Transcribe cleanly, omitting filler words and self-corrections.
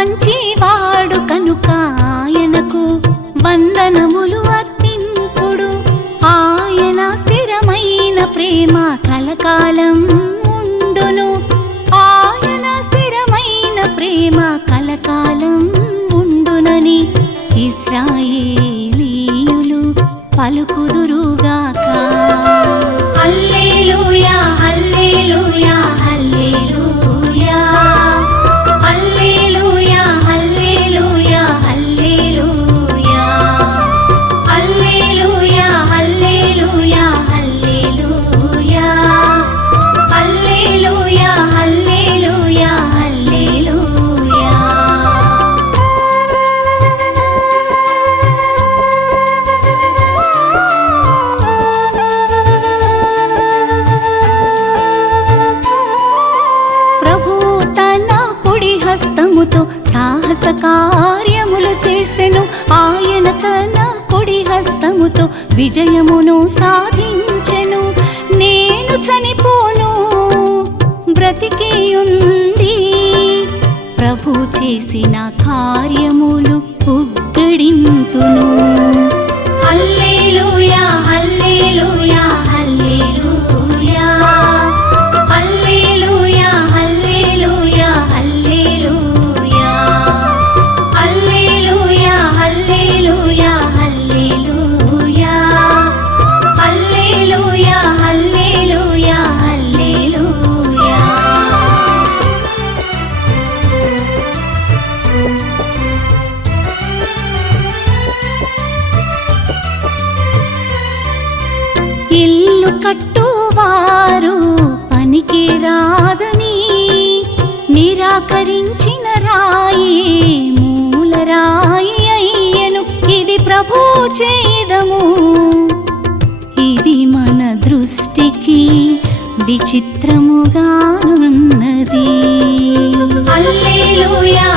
మంచివాడు కనుక ఆయనకు వందనములు అర్పింపుడు. ఆయన స్థిరమైన ప్రేమ కలకాలం ఉండును. ఆయన స్థిరమైన ప్రేమ కలకాలం ఉండునని ఇశ్రాయేలీయులు పలుకుదురుగాక. హల్లెలూయా హల్లెలూయా హల్లెలూయా హల్లెలూయా హల్లెలూయా హల్లెలూయా హల్లెలూయా హల్లెలూయా హల్లెలూయా హల్లెలూయా హల్లెలూయా హల్లెలూయా. ప్రభువు తన కుడి హస్తముతో సాహస కార్యములు చేసెను. ఆయన తన కుడి హస్తముతో విజయమును సాధించెను. నేను చనిపోను, బ్రతికియుండి ప్రభు చేసిన కార్యములు ఉగ్గడింతును. హల్లెలూయా హల్లెలూయా హల్లెలూయా హల్లెలూయా హల్లెలూయా హల్లెలూయా హల్లెలూయా హల్లెలూయా హల్లెలూయా హల్లెలూయా హల్లెలూయా హల్లెలూయా. ఇల్లు కట్టువారు పనికి రాదని నిరాకరించిన రాయి మూలరాయి అయ్యెను. ఇది ప్రభు చేదము, ఇది మన దృష్టికి విచిత్రముగానున్నది. హల్లెలూయా